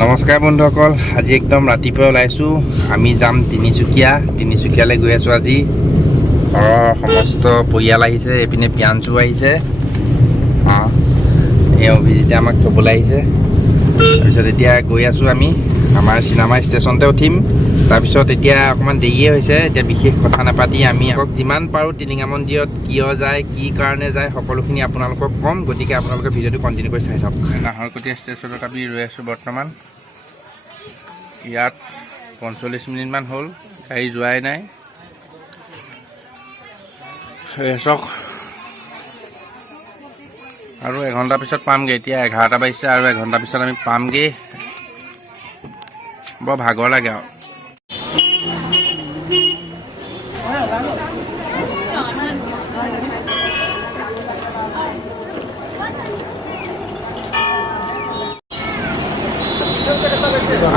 নমস্কাৰ বন্ধুসকল, আজি একদম ৰাতিপুৱা ওলাইছোঁ। আমি যাম তিনিচুকীয়ালৈ গৈ আছোঁ। আজি ঘৰৰ সমস্ত পৰিয়াল আহিছে। এইপিনে পিয়াঞ্চু আহিছে, এই অভিজিতে আমাক থ'বলৈ আহিছে। তাৰপিছত এতিয়া গৈ আছোঁ আমি আমাৰ চিনেমা ষ্টেচনতে উঠিম। তাৰপিছত এতিয়া অকণমান দেৰিয়ে হৈছে। এতিয়া বিশেষ কথা নাপাতি আমি যিমান পাৰোঁ টিলিঙা মন্দিৰত কিয় যায়, কি কাৰণে যায়, সকলোখিনি আপোনালোকক ক'ম। গতিকে আপোনালোকে ভিডিঅ'টো কণ্টিনিউ কৰি চাই থাকক। নাহৰকটীয়া ষ্টেচনত আমি ৰৈ আছোঁ বৰ্তমান। ইয়াত 45 মিনিটমান হ'ল, গাড়ী যোৱাই নাই। চাওক, আৰু এঘণ্টাৰ পিছত পামগৈ। এতিয়া 11টা বাজিছে, আৰু এঘণ্টাৰ পিছত আমি পামগৈ। বৰ ভাগৰ লাগে আৰু।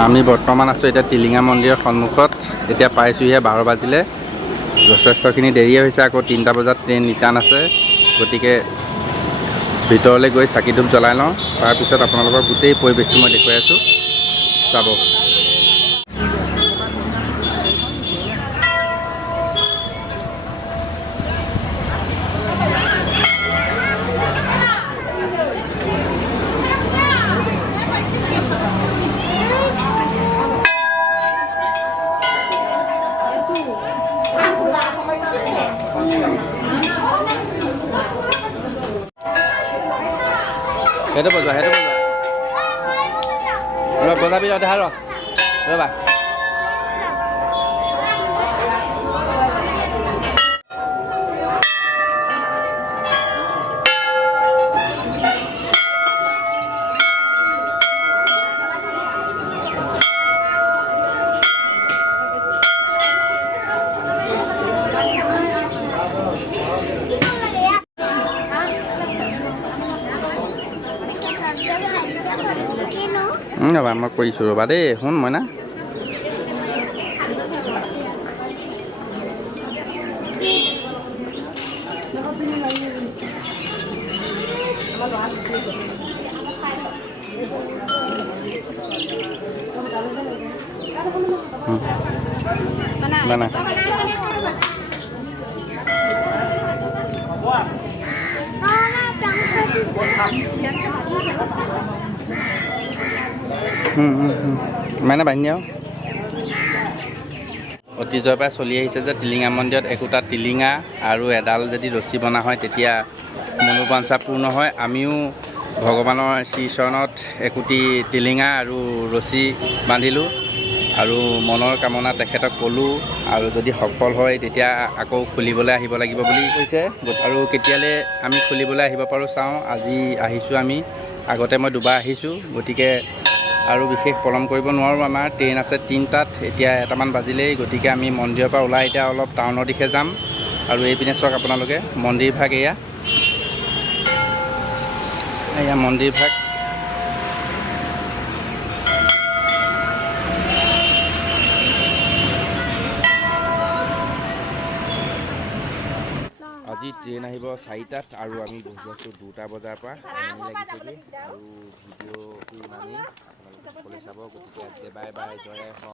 আমি বৰ্তমান আছোঁ এতিয়া টিলিঙা মন্দিৰৰ সন্মুখত। এতিয়া পাইছোঁহিহে, 12 বাজিলে। যথেষ্টখিনি দেৰিয়ে হৈছে। আকৌ 3টা বজাত ট্ৰেইন ৰিটাৰ্ণ আছে। গতিকে ভিতৰলৈ গৈ চাকি ধূপ জ্বলাই লওঁ। তাৰপিছত আপোনালোকৰ গোটেই পৰিৱেশটো মই দেখুৱাই আছোঁ, চাব। সেইটো বজোৱা বজাবি ৰ, দেখা ৰ'বা। ৰ'বা, মই কৰিছোঁ ৰ'বা দেই, শুন মইনা। না মানে বান্ধি আৰু অতীজৰ পৰা চলি আহিছে যে টিলিঙা মন্দিৰত একোটা টিলিঙা আৰু এডাল যদি ৰছী বনা হয় তেতিয়া মনোবাঞ্ছা পূৰ্ণ হয়। আমিও ভগৱানৰ শ্ৰীচৰণত একোটি টিলিঙা আৰু ৰছী বান্ধিলোঁ আৰু মনৰ কামনা তেখেতক ক'লোঁ, আৰু যদি সফল হয় তেতিয়া আকৌ খুলিবলৈ আহিব লাগিব বুলি কৈছে। আৰু কেতিয়ালৈ আমি খুলিবলৈ আহিব পাৰোঁ চাওঁ। আজি আহিছোঁ আমি, আগতে মই দুবাৰ আহিছোঁ। গতিকে আৰু বিশেষ পলম কৰিব নোৱাৰোঁ। আমাৰ ট্ৰেইন আছে 3টাত, এতিয়া 1টামান বাজিলেই। গতিকে আমি মন্দিৰৰ পৰা ওলাই এতিয়া অলপ টাউনৰ দিশে যাম। আৰু এইপিনে চাওক আপোনালোকে, মন্দিৰ ভাগ এয়া মন্দিৰ ভাগ। আজি ট্ৰেইন আহিব 4টাত, আৰু আমি বহি আছোঁ 2টা বজাৰ পৰা। লাগিছেগৈ আৰু ভিডিঅ'টো ইমানেই, আপোনালোকে সকলোৱে চাব। গতিকে বাই বাই, জয়